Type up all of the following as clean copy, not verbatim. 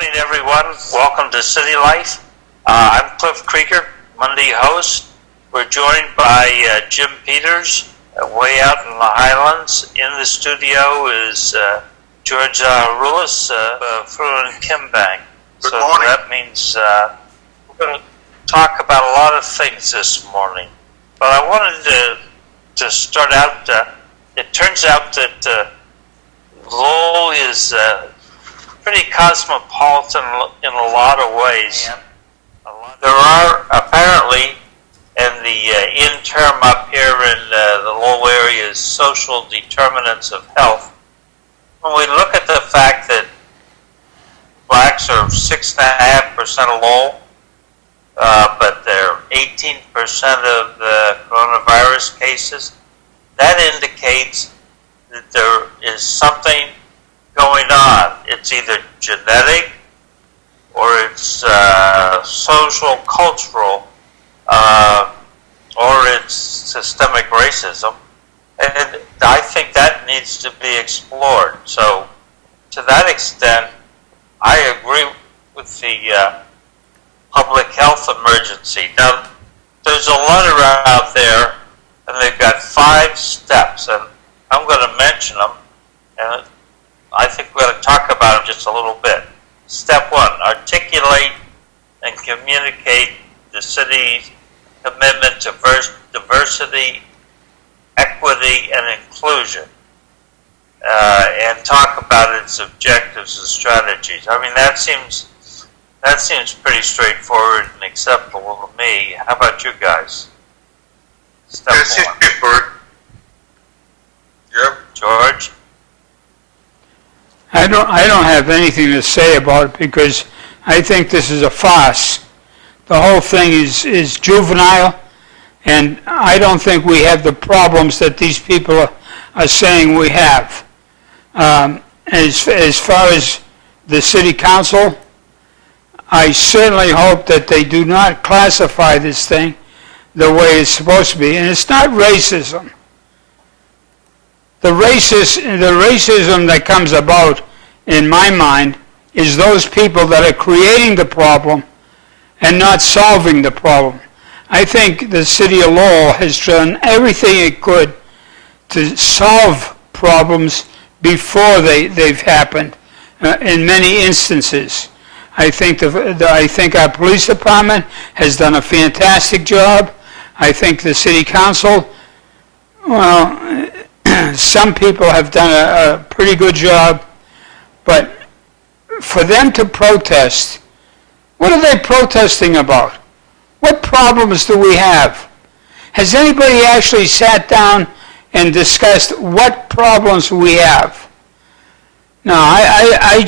Morning, everyone. Welcome to City Life. I'm Cliff Krieger, Monday host. We're joined by Jim Peters, way out in the Highlands. In the studio is George Rulis, Fruin Kimbang. Good so morning. That means we're going to talk about a lot of things this morning. But I wanted to start out, it turns out that Lowell is pretty cosmopolitan in a lot of ways. There are apparently, and the in-term up here in the Lowell area is social determinants of health. When we look at the fact that blacks are 6.5% of Lowell, but they're 18% of the coronavirus cases, that indicates that there is something going on. It's either genetic or it's social, cultural, or it's systemic racism. And I think that needs to be explored. So to that extent, I agree with the public health emergency. Now, there's a letter out there, and they've got 5 steps, and I'm going to mention them, and I think we're going to talk about them just a little bit. Step 1, articulate and communicate the city's commitment to diversity, equity, and inclusion, and talk about its objectives and strategies. I mean, that seems pretty straightforward and acceptable to me. How about you guys? Step 1. Yep. George? I don't have anything to say about it because I think this is a farce. The whole thing is juvenile, and I don't think we have the problems that these people are saying we have. As far as the city council, I certainly hope that they do not classify this thing the way it's supposed to be. And it's not racism. The racism that comes about, in my mind, is those people that are creating the problem and not solving the problem. I think the city of Lowell has done everything it could to solve problems before they've happened in many instances. I think our police department has done a fantastic job. I think the city council, well, some people have done a pretty good job, but for them to protest, what are they protesting about? What problems do we have? Has anybody actually sat down and discussed what problems we have? No, I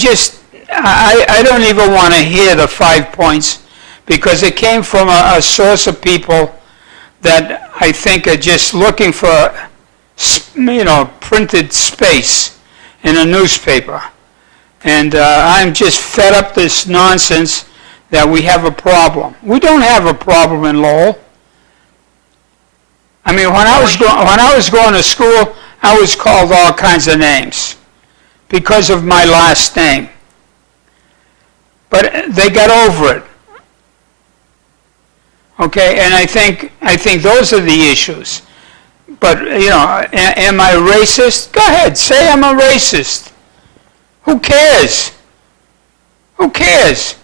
don't even want to hear the 5 points because it came from a source of people that I think are just looking for, printed space in a newspaper. And I'm just fed up this nonsense that we have a problem. We don't have a problem in Lowell. I mean, when I was going to school, I was called all kinds of names because of my last name. But they got over it. Okay, and I think those are the issues. But, am I racist? Go ahead, say I'm a racist. Who cares? Who cares?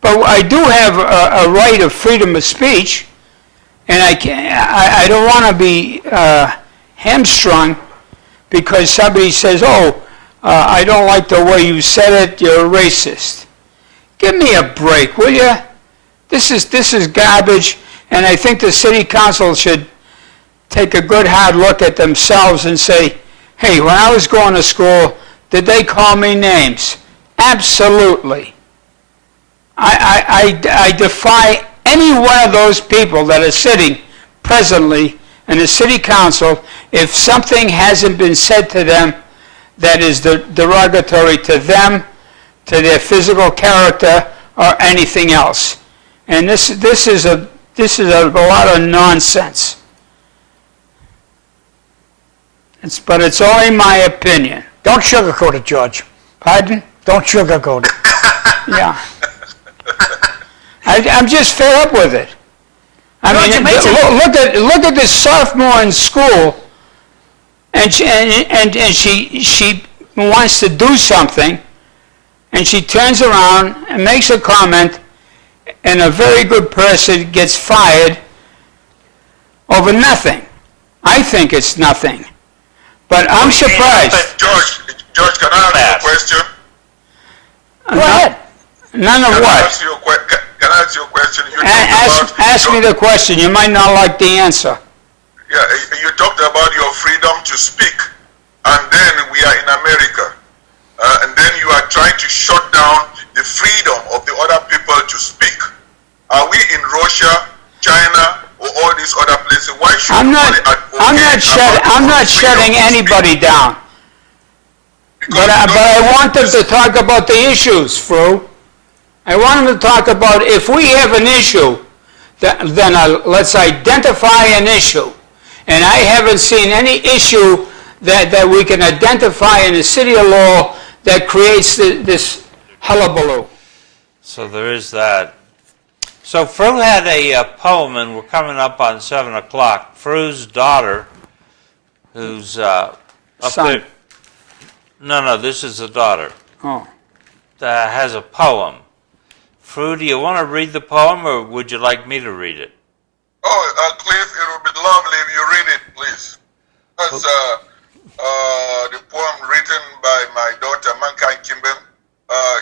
But I do have a right of freedom of speech, and I don't want to be hamstrung because somebody says, I don't like the way you said it, you're a racist. Give me a break, will you? This is garbage, and I think the city council should take a good hard look at themselves and say, hey, when I was going to school, did they call me names? Absolutely. I defy any one of those people that are sitting presently in the city council if something hasn't been said to them that is derogatory to them, to their physical character, or anything else. And this is a lot of nonsense. But it's only my opinion. Don't sugarcoat it, George. Pardon? Don't sugarcoat it. Yeah. I'm just fed up with it. I mean, look at this sophomore in school, and she wants to do something, and she turns around and makes a comment, and a very good person gets fired over nothing. I think it's nothing, but I'm surprised. George, can I ask you a question? Go ahead. None of what? Can I ask you a question? Ask me the question. You might not like the answer. Yeah, you talked about your freedom to speak, and then we are in America, and then you are trying to shut down the freedom of the other people to speak. Are we in Russia, China, or all these other places? Why should I'm not shutting anybody down. But I want them to talk about the issues, Fru. I want them to talk about if we have an issue, then let's identify an issue. And I haven't seen any issue that we can identify in the city of Lowell that creates this hullabaloo. So there is that. So Fru had a poem, and we're coming up on 7 o'clock. Fru's daughter, who's up Son. there. No, this is the daughter. Oh. Has a poem. Fru, do you want to read the poem, or would you like me to read it? Oh, Cliff, it would be lovely if you read it, please. That's the poem written by my daughter, Mankind Kimbem.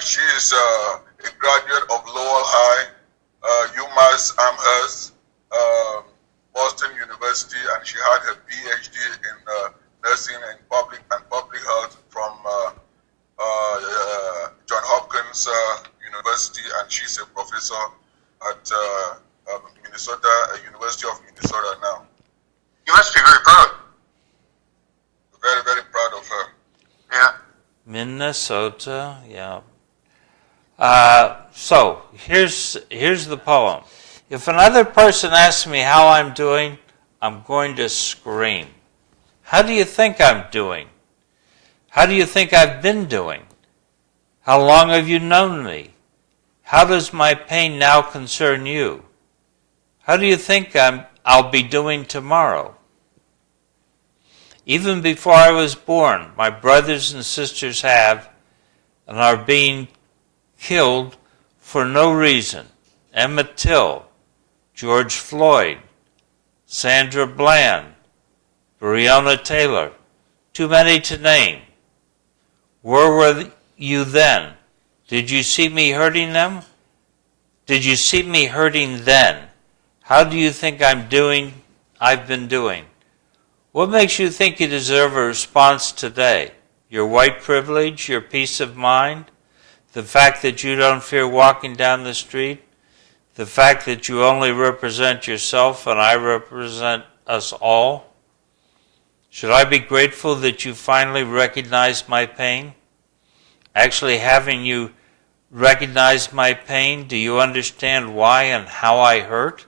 She is a graduate of Lowell High, UMass Amherst, Boston University, and she had her PhD in nursing and public health from John Hopkins University, and she's a professor at University of Minnesota now. You must be very proud. Very, very proud of her. Yeah. Minnesota, yeah. So here's the poem. If another person asks me how I'm doing, I'm going to scream. How do you think I'm doing? How do you think I've been doing? How long have you known me? How does my pain now concern you? How do you think I'll be doing tomorrow? Even before I was born, my brothers and sisters have and are being killed for no reason. Emmett Till, George Floyd, Sandra Bland, Breonna Taylor, too many to name. Where were you then? Did you see me hurting them? Did you see me hurting then? How do you think I've been doing? What makes you think you deserve a response today? Your white privilege, your peace of mind, the fact that you don't fear walking down the street, the fact that you only represent yourself and I represent us all? Should I be grateful that you finally recognized my pain? Actually, having you recognize my pain, do you understand why and how I hurt?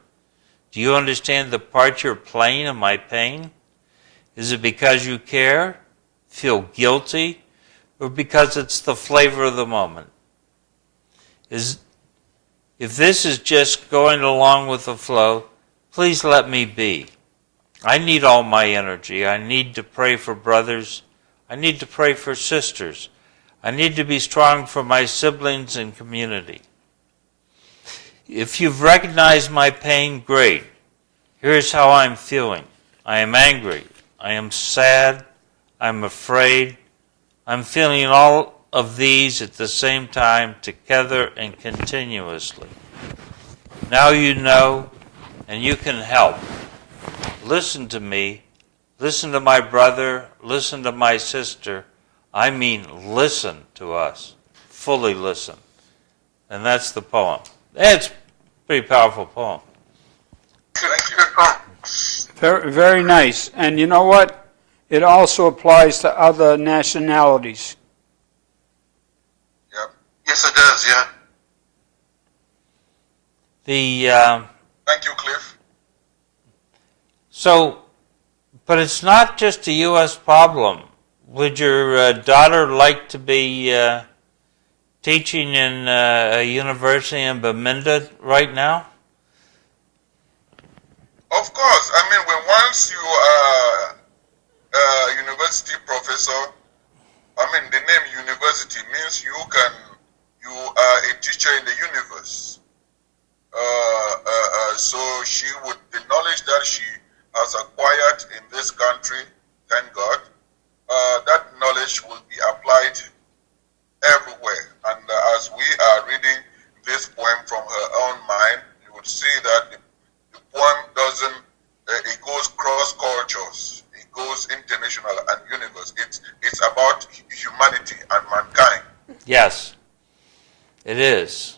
Do you understand the part you're playing in my pain? Is it because you care, feel guilty, or because it's the flavor of the moment? If this is just going along with the flow, please let me be. I need all my energy. I need to pray for brothers. I need to pray for sisters. I need to be strong for my siblings and community. If you've recognized my pain, great. Here's how I'm feeling. I am angry. I am sad. I'm afraid. I'm feeling all of these at the same time, together and continuously. Now you know, and you can help. Listen to me. Listen to my brother. Listen to my sister. I mean, listen to us. Fully listen. And that's the poem. It's a pretty powerful poem. Thank you. Very, very nice. And you know what? It also applies to other nationalities. Yep. Yes, it does, yeah. Thank you, Cliff. So, but it's not just a U.S. problem. Would your daughter like to be teaching in a university in Bemidja right now? Of course. I mean, once you are a university professor, I mean, the name university means you are a teacher in the universe. So she would, the knowledge that she has acquired in this country, thank God, that knowledge will be applied everywhere. And as we are reading this poem from her own mind, you would see that the poem doesn't, it goes cross cultures, it goes international and universe. It's about humanity and mankind. Yes, it is.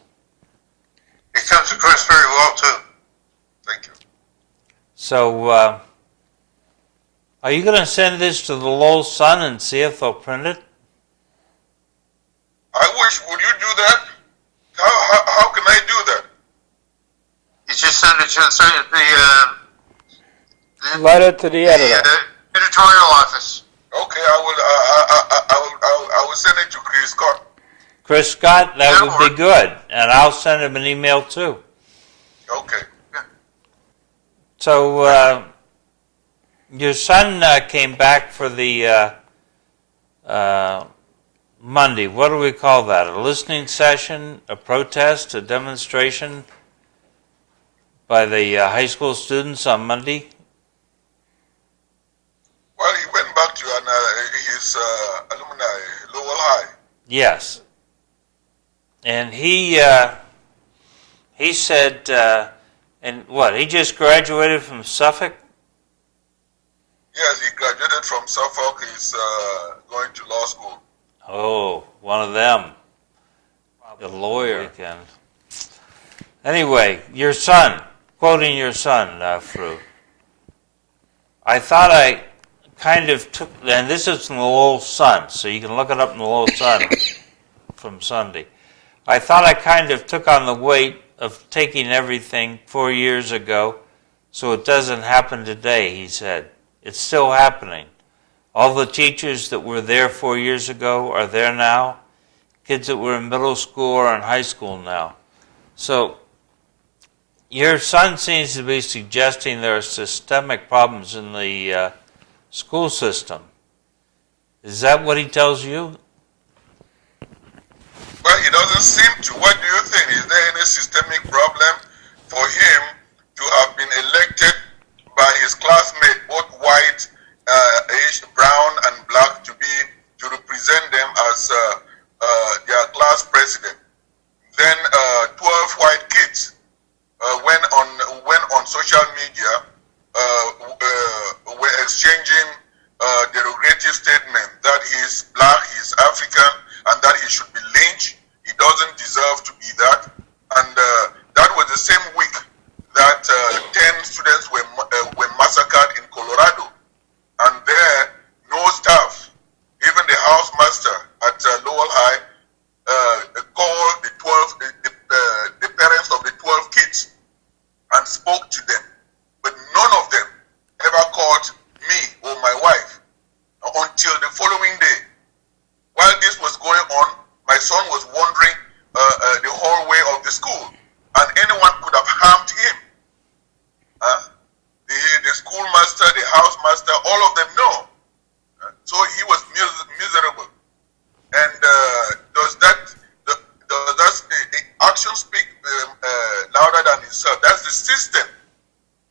It comes across very well too. Thank you. So, are you going to send this to the Lowell Sun and see if they'll print it? I wish, would you do that? How can I do that? You just send it to the Letter to the editor. editorial office. Okay, I will send it to Chris Scott. Chris Scott, that would be good. And I'll send him an email too. Okay. So, your son came back for the Monday. What do we call that? A listening session, a protest, a demonstration by the high school students on Monday? Well, he went back to his alumni, Lowell High. Yes. And he said, and what, he just graduated from Suffolk? Yes, he graduated from Suffolk. He's going to law school. Oh, one of them. The lawyer. Weekend. Anyway, your son, quoting your son, Fru. I thought I kind of took, and this is from the Lowell Sun, so you can look it up in the Lowell Sun from Sunday. I thought I kind of took on the weight of taking everything 4 years ago, so it doesn't happen today, he said. It's still happening. All the teachers that were there 4 years ago are there now. Kids that were in middle school are in high school now. So your son seems to be suggesting there are systemic problems in the school system. Is that what he tells you? Well, it doesn't seem to. What do you think? Is there any systemic problem for him to have been elected by his classmates, both white, aged brown and black, to represent them as their class president? Then 12 white kids went on social media, were exchanging derogatory statement that he's black, he's African, and that he should be lynched. He doesn't deserve to be that. And that was the same week that 10 students were massacred in Colorado. And there, no staff, even the housemaster at Lowell High, called the parents of the 12 kids and spoke to them. But none of them ever called me or my wife until the following day. While this was going on, my son was wandering the hallway of the school, and anyone could have harmed him. The schoolmaster, the housemaster, all of them know. So he was miserable. And does the action speak louder than himself? That's the system.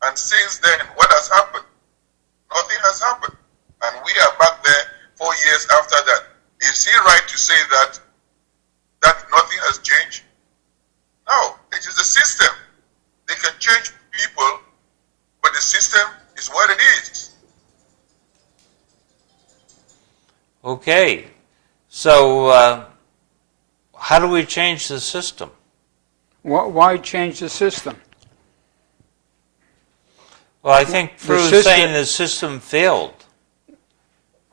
And since then, what has happened? Nothing has happened. And we are back there 4 years after that. Is he right to say that nothing has changed? No, it is the system. They can change people, but the system is what it is. Okay. So, how do we change the system? Why change the system? Well, I think Fru's saying the system failed.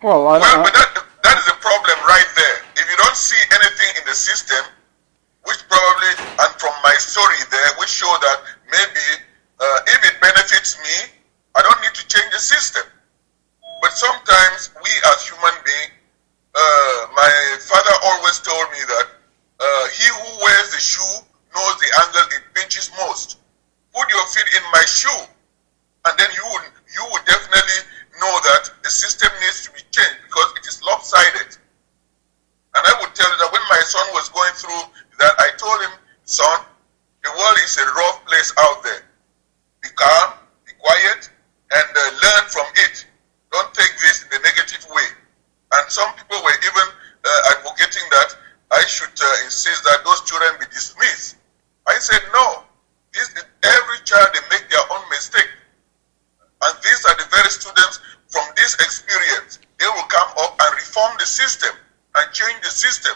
Well, Well, but that is the problem right there. If you don't see anything in the system, which probably, and from my story there, which show that maybe if it benefits me, I don't need to change the system. But sometimes we as human beings, my father always told me that the shoe knows the angle it pinches most. Put your feet in my shoe, and then you would definitely know that the system needs to be changed because it is lopsided. And I would tell you that when my son was going through that, I told him, son, the world is a rough place out there. Be calm, be quiet, and learn from it. Don't take this in the negative way. And some people were even advocating that I should insist that those children be dismissed. I said no. Every child, they make their own mistake. And these are the very students from this experience. They will come up and reform the system and change the system.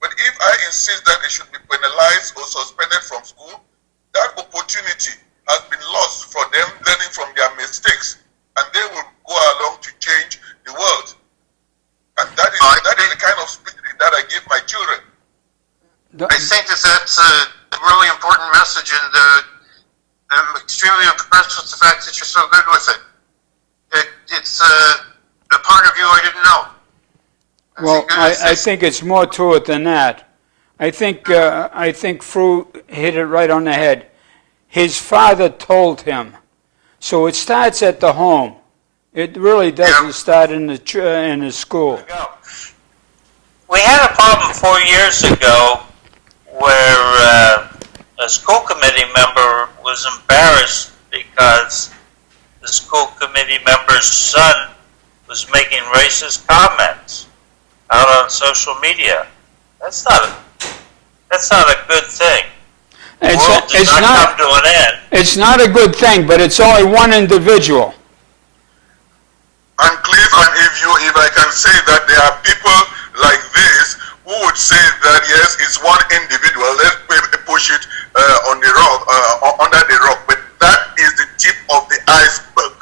But if I insist that they should be penalized or suspended from school, that opportunity has been lost for them learning from their mistakes. And they will go along to change the world. And that is the kind of spirit that I give my children. I think that's a really important message, and I'm extremely impressed with the fact that you're so good with it. It's a part of you I didn't know. Well, I think it's more to it than that. I think Fru hit it right on the head. His father told him. So it starts at the home. It really doesn't start in the school. We had a problem 4 years ago where a school committee member was embarrassed because the school committee member's son was making racist comments out on social media. That's not a good thing. The world did not come to an end. It's not a good thing, but it's only one individual. And Cliff, and if I can say that there are people like this who would say that yes, it's one individual, let's push it on the rock, under the rock, but that is the tip of the iceberg.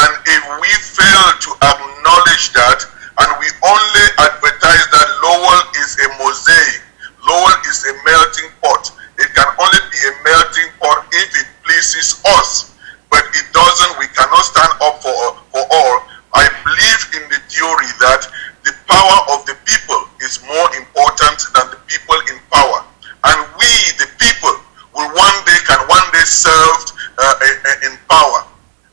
And if we fail to acknowledge that, and we only advertise that Lowell is a mosaic, Lowell is a melting pot, it can only be a melting pot if it pleases us, but it doesn't. We cannot stand up for all. I believe in the theory that the power of the people is more important than the people in power, and we, the people, will can one day serve in power,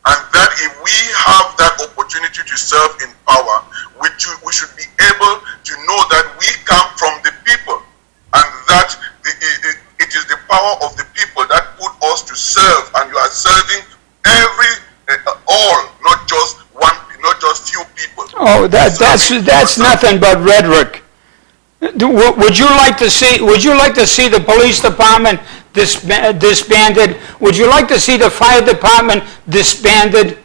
and that if we have that opportunity to serve in power, we should be able to know that we come from the people, and that it is the power of the people that put us to serve, and you are serving all, not just one, not just few people. Oh, that's nothing but rhetoric. Would you like to see the police department disbanded? Would you like to see the fire department disbanded?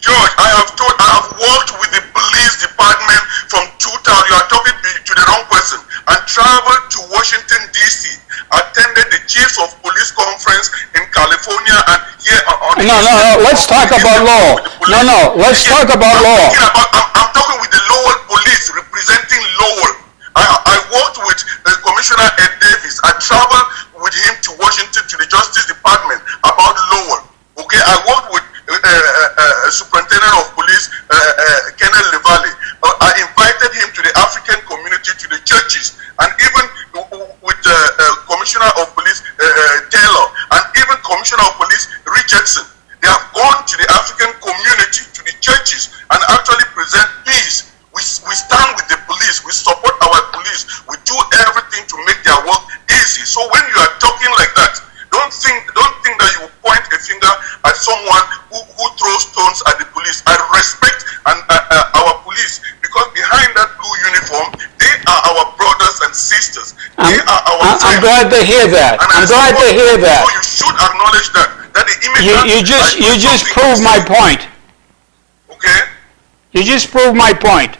George, I have worked with the police department from 2000. You are talking to the wrong person. And traveled to Washington D.C. Attended the chiefs of police conference in California and here on. No. Let's talk about Lowell. No. Let's talk about Lowell. I'm talking with the Lowell police representing Lowell. I worked with Commissioner Ed Davis. I traveled with him to Washington to the Justice Department about Lowell. Okay, I worked with Superintendent of Police Kenneth Levalle. I invited him to the African community, to the churches, and even with Commissioner of Police Taylor, and even Commissioner of Police Richardson. They have gone to the African community, to the churches, and actually present peace. We stand with the police. We support our police. We do everything to make their work easy. So when you are talking like that, don't think that you point a finger at someone who throws stones at the police. I respect our police, because behind that blue uniform, they are our brothers and sisters. They are our friends. I'm glad to hear that. I'm glad to hear that. So you should acknowledge that the image. You just proved my point. Okay. You just proved my point.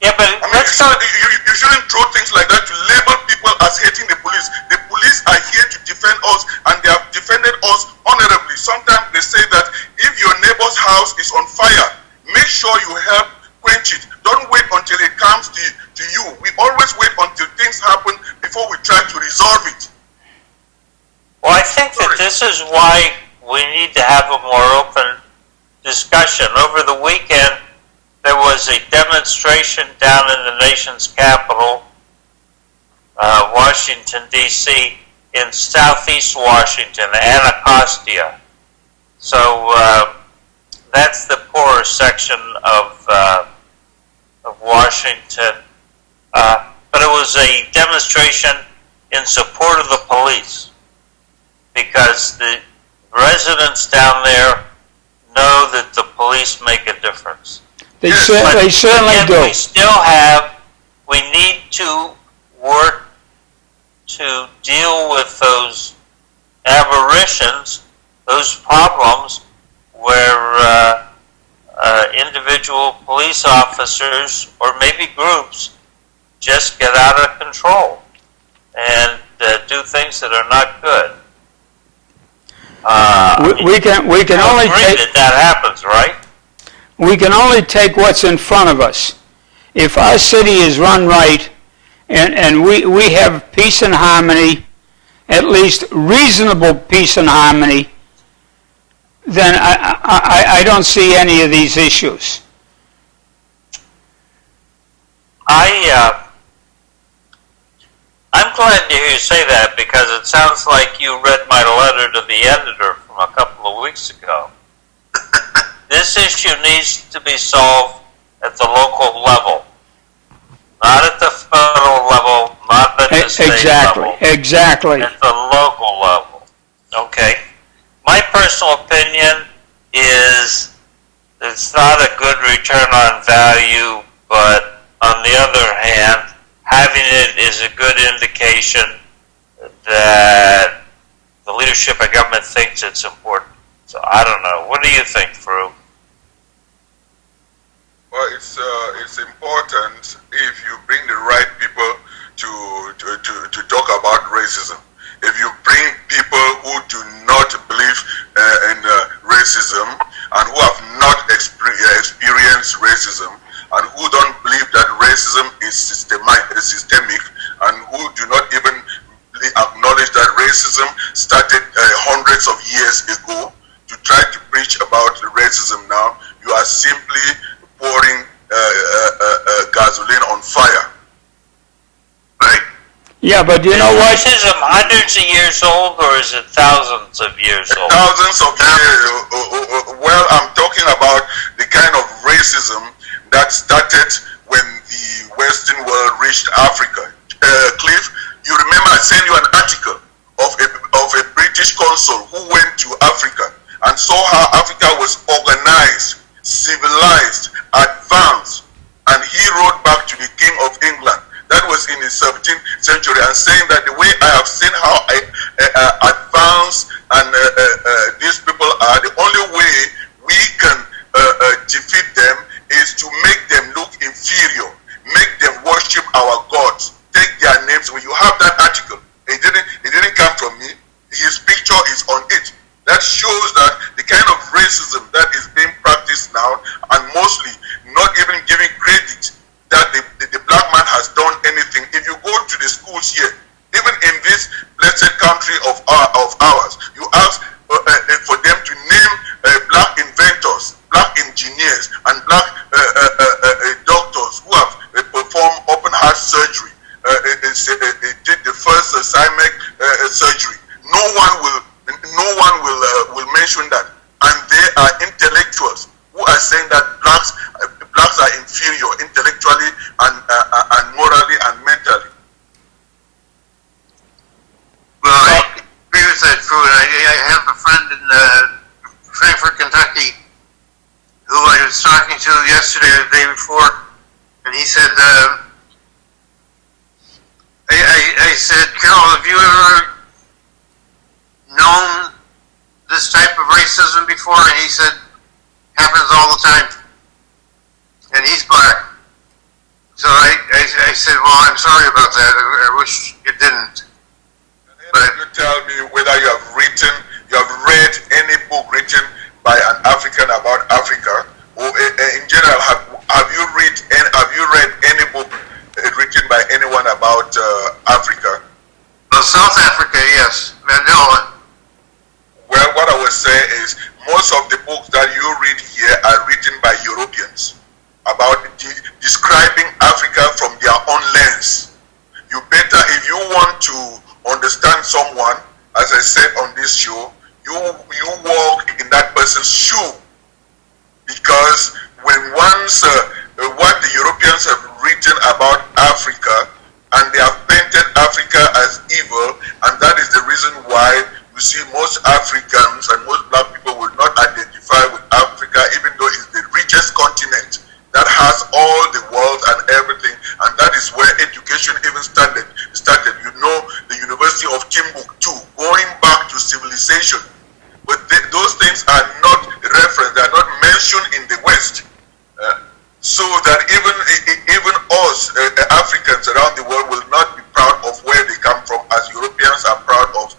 Yeah, but you shouldn't throw things like that to label people as hating the police. The police are here to defend us, and they have defended us honorably. Sometimes they say that if your neighbor's house is on fire, make sure you help quench it. Don't wait until it comes to you. We always wait until things happen before we try to resolve it. Well, I think that this is why we need to have a more open discussion. Over the weekend, there was a demonstration down in the nation's capital Washington, D.C., in southeast Washington, Anacostia. So that's the poorer section of Washington. But it was a demonstration in support of the police, because the residents down there know that the police make a difference. They certainly do. We need to work to deal with those aberrations, those problems where individual police officers or maybe groups just get out of control and do things that are not good. We can only take that happens, right? We can only take what's in front of us. If our city is run right, and we have peace and harmony, at least reasonable peace and harmony, then I don't see any of these issues. I'm glad to hear you say that, because it sounds like you read my letter to the editor from a couple of weeks ago. This issue needs to be solved at the local level, not at the federal level, not at the state level. Exactly. At the local level. Okay. My personal opinion is it's not a good return on value, but on the other hand, having it is a good indication that the leadership of government thinks it's important. So I don't know. What do you think, Farouk? Well, it's important if you bring the right people to talk about racism. If you bring people who do not believe in racism and who have not experienced racism and who don't believe that racism is systemic and who do not even acknowledge that racism started hundreds of years ago, to try to preach about racism now, you are simply pouring gasoline on fire. Right? Yeah, but you know what? Is racism hundreds of years old, or is it thousands of years old? Thousands of years. Well, I'm talking about the kind of racism that started when the Western world reached Africa. Cliff, you remember I sent you an article of a British consul who went to Africa and saw how Africa was organized, civilized, advanced, and he wrote back to the King of England. That was in the 17th century, and saying that the way I have seen how advanced and these people are, the only way we can defeat them is to make them look inferior, make them worship our gods, take their names. When you have that article, it didn't come from me. His picture is on it. That shows that the kind of racism that is being practiced now, and mostly not even giving credit that the black man has done anything. If you go to the schools here, even in this blessed country of ours, you ask for them to name black inventors, black engineers, and black doctors who have performed open heart surgery, did the first Simec surgery. No one will mention that, and they are intellectuals who are saying that blacks are inferior intellectually and morally and mentally. Well, I agree with that, Fruit. I have a friend in Frankfort, Kentucky, who I was talking to yesterday or the day before, and he said, I said, Carol, have you ever known this type of racism before? And he said, happens all the time. And he's black. So I said, well, I'm sorry about that. I wish it didn't. But you tell me whether you have read any book written by an African about Africa, or in general, have you read any book written by anyone about Africa? Well, South Africa understand someone, as I said on this show, you walk in that person's shoe, because when once what the Europeans have written about Africa, and they have painted Africa as evil, and that is the reason why you see most Africans and most black people will not identify with Africa, even though it's the richest continent that has all the world and everything, and that is where education even started. You know, the University of Timbuktu, going back to civilization, but those things are not referenced, they are not mentioned in the West. So that even us Africans around the world will not be proud of where they come from, as Europeans are proud of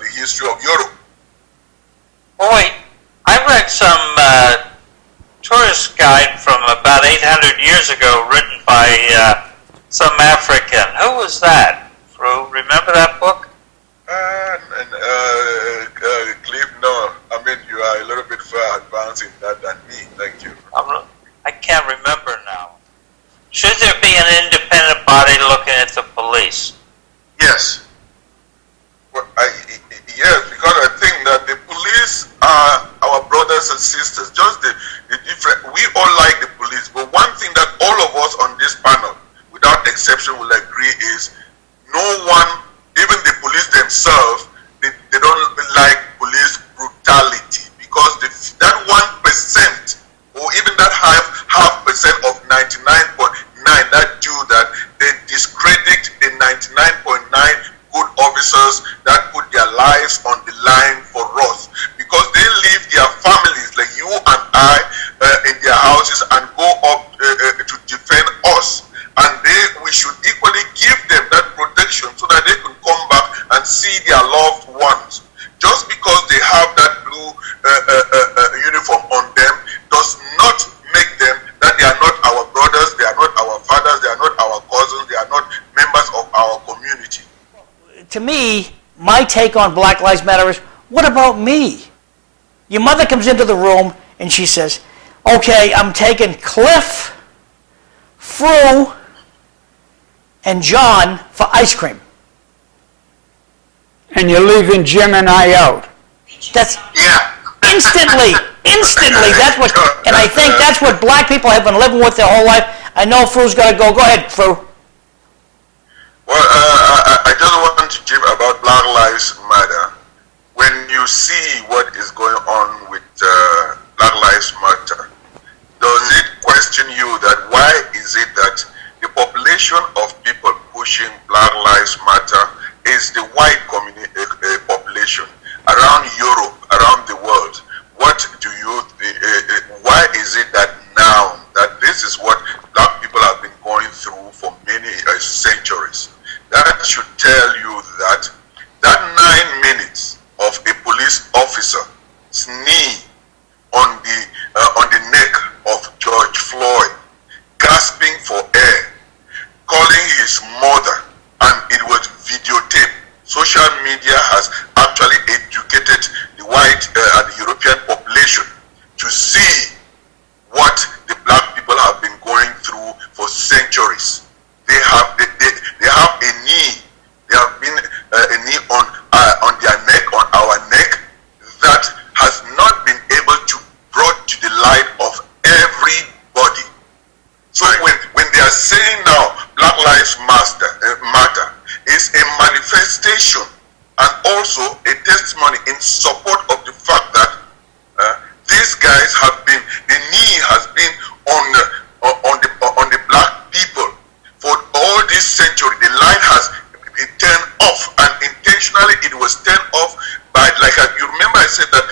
the history of Europe. Oh, wait, I read some tourist guide from about 800 years ago written by some African. Who was that? Remember that book? Cliff, no. I mean, you are a little bit far advanced in that than me. Thank you. I can't remember now. Should there be an independent body looking at the police? Yes. Well, yes, because I think that the police are our brothers and sisters. Just the different. We all like the police, but one thing that all of us on this panel, without exception, will agree is no one, even the police themselves, they don't like police brutality, because that 1%, or even that half percent of 99.9 that do that, they discredit the 99.9 good officers that put their lives on the line for us, because they leave their families like you and I in their houses and go up to defend us, and we should equally give them that protection so that they can come back and see their loved ones. Just because they have that blue uniform on them does not make them that they are not our brothers, they are not our fathers, they are not our cousins, they are not members of our community. To me, my take on Black Lives Matter is, what about me? Your mother comes into the room and she says, okay, I'm taking Cliff, Fru, and John for ice cream. And you're leaving Jim and I out. That's Yeah. instantly, that's what, and I think that's what black people have been living with their whole life. I know Fru's got to go. Go ahead, Fru. Well, I just want to give about Black Lives Matter. When you see what is going on with Black Lives Matter, does it question you that why is it that the population of people pushing Black Lives Matter is the white population around Europe, around the world? What do you? Why is it that now that this is what black people have been going through for many centuries? That should tell you that 9 minutes of a police officer's knee on the neck of George Floyd, gasping for air, calling his mother, and it was videotaped. Social media has actually educated the white and the European population to see what the black people have been going through for centuries. They have a knee. They have been a knee on their neck, on our neck, that has not been able to brought to the light of everybody. So when they are saying now Black Lives Matter is a manifestation and also a testimony in support of the fact that these guys have been, the knee has been on the black people for all this century. The light has been turned off, and intentionally it was turned off by, like you remember I said that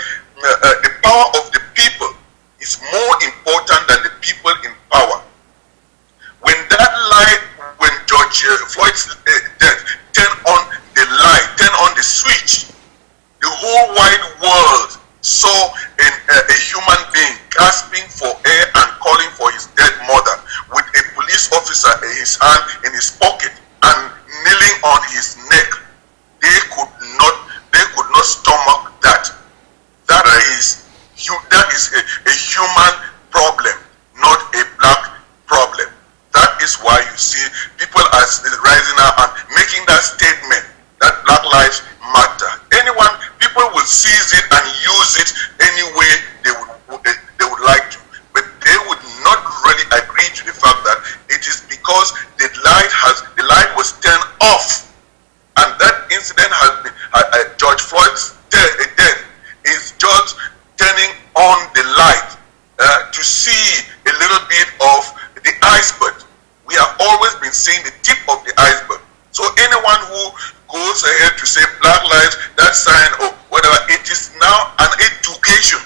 the power of the people is more important than the people in power. When that light, when George Floyd's death turned on the light, turned on the switch, the whole wide world saw a human being gasping goes ahead to say Black Lives, that sign or whatever, it is now an education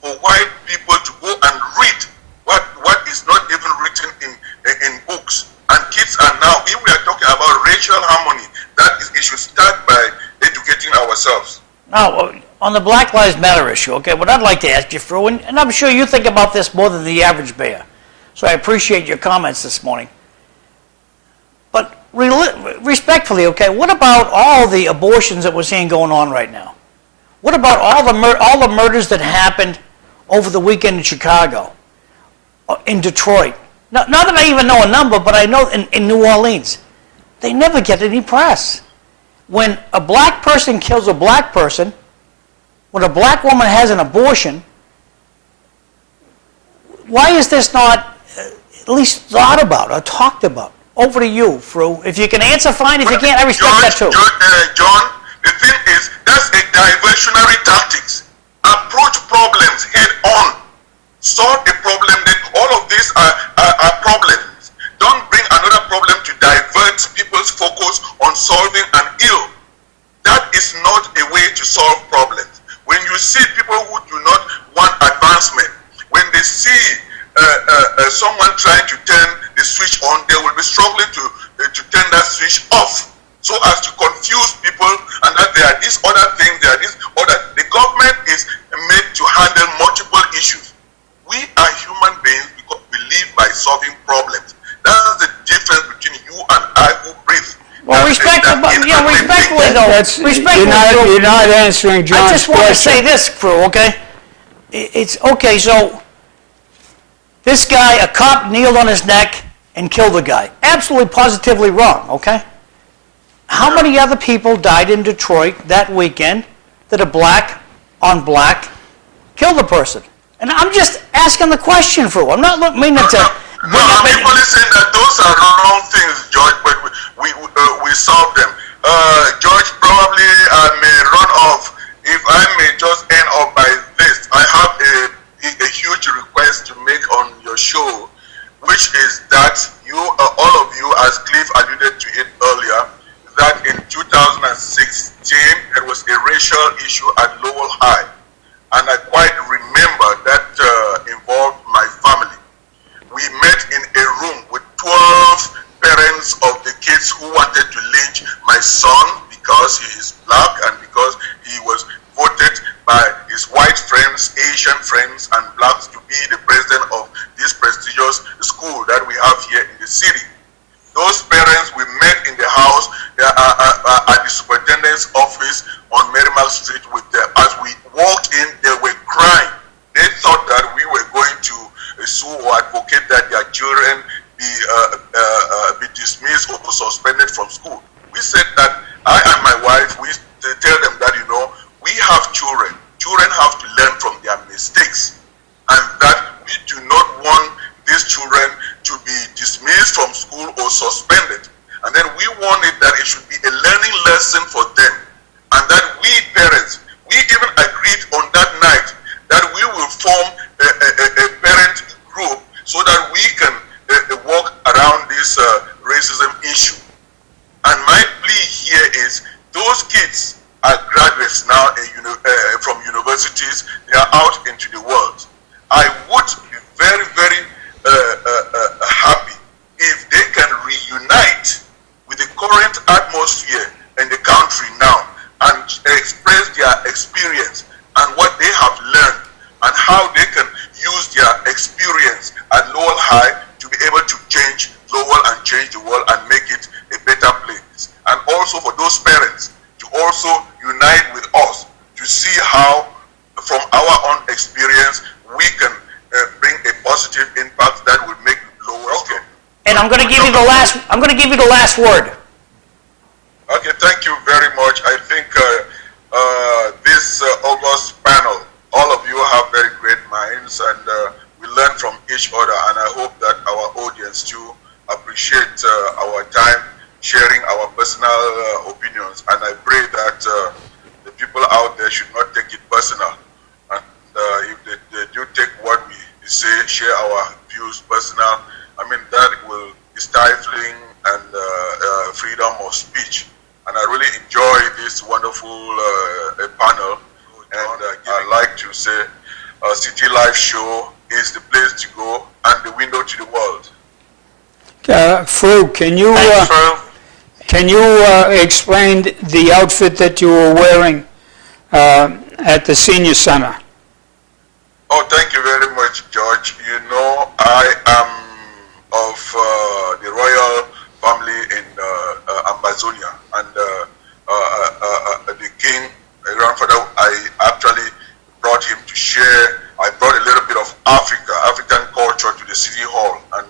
for white people to go and read what is not even written in books. And kids are now, if we are talking about racial harmony, that is, it should start by educating ourselves. Now, on the Black Lives Matter issue, okay, what I'd like to ask you, Fru, and I'm sure you think about this more than the average bear, so I appreciate your comments this morning. But respectfully, okay, what about all the abortions that we're seeing going on right now? What about all the murders that happened over the weekend in Chicago, in Detroit? Not that I even know a number, but I know in New Orleans, they never get any press. When a black person kills a black person, when a black woman has an abortion, why is this not at least thought about or talked about? Over to you, Fru. If you can answer, fine. If you can't, I respect that too. John, the thing is, that's a diversionary tactics. Approach problems head on. Solve a problem. That all of these are problems. Don't bring another problem to divert people's focus on solving an ill. That is not a way to solve problems. When you see people who do not want advancement, when they see someone trying to turn the switch on, they will be struggling to turn that switch off, so as to confuse people, and that there are these other things, there are these other. The government is made to handle multiple issues. We are human beings because we live by solving problems. That's the difference between you and I who breathe. Well, respectfully though, You're not answering John's question. I just want to say this, Fru, okay? It's okay, so this guy, a cop kneeled on his neck and killed the guy. Absolutely, positively wrong, okay? How many other people died in Detroit that weekend that a black on black killed a person? And I'm just asking the question, Fru. I'm not meaning to bring up any... People saying that those are wrong things, George, but we solve them. George, probably I may run off. If I may just end up by this, I have a huge request to make on your show, which is that you, all of you, as Cliff alluded to it earlier, that in 2016 there was a racial issue at Lowell High, and I quite remember that involved my family. We met in a room with 12 parents of the kids who wanted to lynch my son because he is black and because he was voted by his white friends, Asian friends, and blacks to be the president of this prestigious school that we have here in the city. Those parents, we met in the house at the superintendent's office on Merrimack Street with them. As we walked in, they were crying. They thought that we were going to sue or advocate that their children be dismissed or suspended from school. We said that I and my wife, we tell them that, you know, we have children. Children have to learn from their mistakes, and that we do not want these children to be dismissed from school or suspended. And then we wanted that it should be a learning lesson for them, and that we parents, we even agreed on that night that we will form a parent group so that we can walk around this racism issue. And my plea here is, those kids are graduates now from universities. They are out into the world. I would be very, very happy if they can reunite with the current atmosphere in the country now and express their experience and what they have learned and how they can use their experience at Lowell High to be able to change Lowell and change the world and make it a better place. And also for those parents to also unite with us to see how, from our own experience, we can bring a positive impact that will make Lowell strong. And I'm going to give you the last. I'm going to give you the last word. Okay, thank you very much. I think this August panel, all of you have very great minds, and we learn from each other. And I hope that our audience too appreciate our time sharing our personal opinions. And I pray that the people out there should not take it personal. And if they do take what we say, share our views personal, I mean, that will be stifling and freedom of speech. And I really enjoy wonderful panel. And I'd like to say City Life Show is the place to go and the window to the world. Fru, can you Thanks, Fru. can you explain the outfit that you were wearing at the senior center? Oh, thank you very much, George. You know, I am of the royal family in Amazonia, and the king, my grandfather, I actually brought him to share. I brought a little bit of African culture to the city hall, and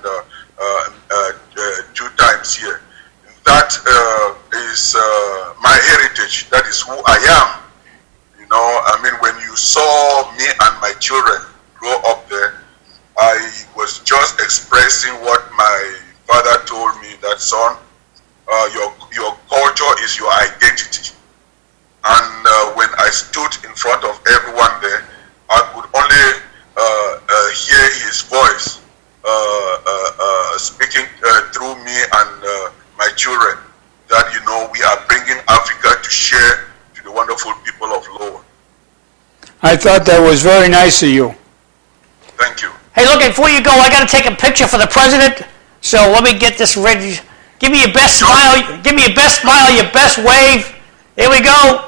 2 times here. That is my heritage. That is who I am. You know, I mean, when you saw me and my children grow up there, I was just expressing what my father told me, that son, your culture is your identity. And when I stood in front of everyone there, I could only hear his voice speaking through me and my children, that, you know, we are bringing Africa to share to the wonderful people of Lowell. I thought that was very nice of you. Thank you. Hey, look, before you go, I got to take a picture for the president. So let me get this ready. Give me your best smile. Give me your best smile, your best wave. Here we go.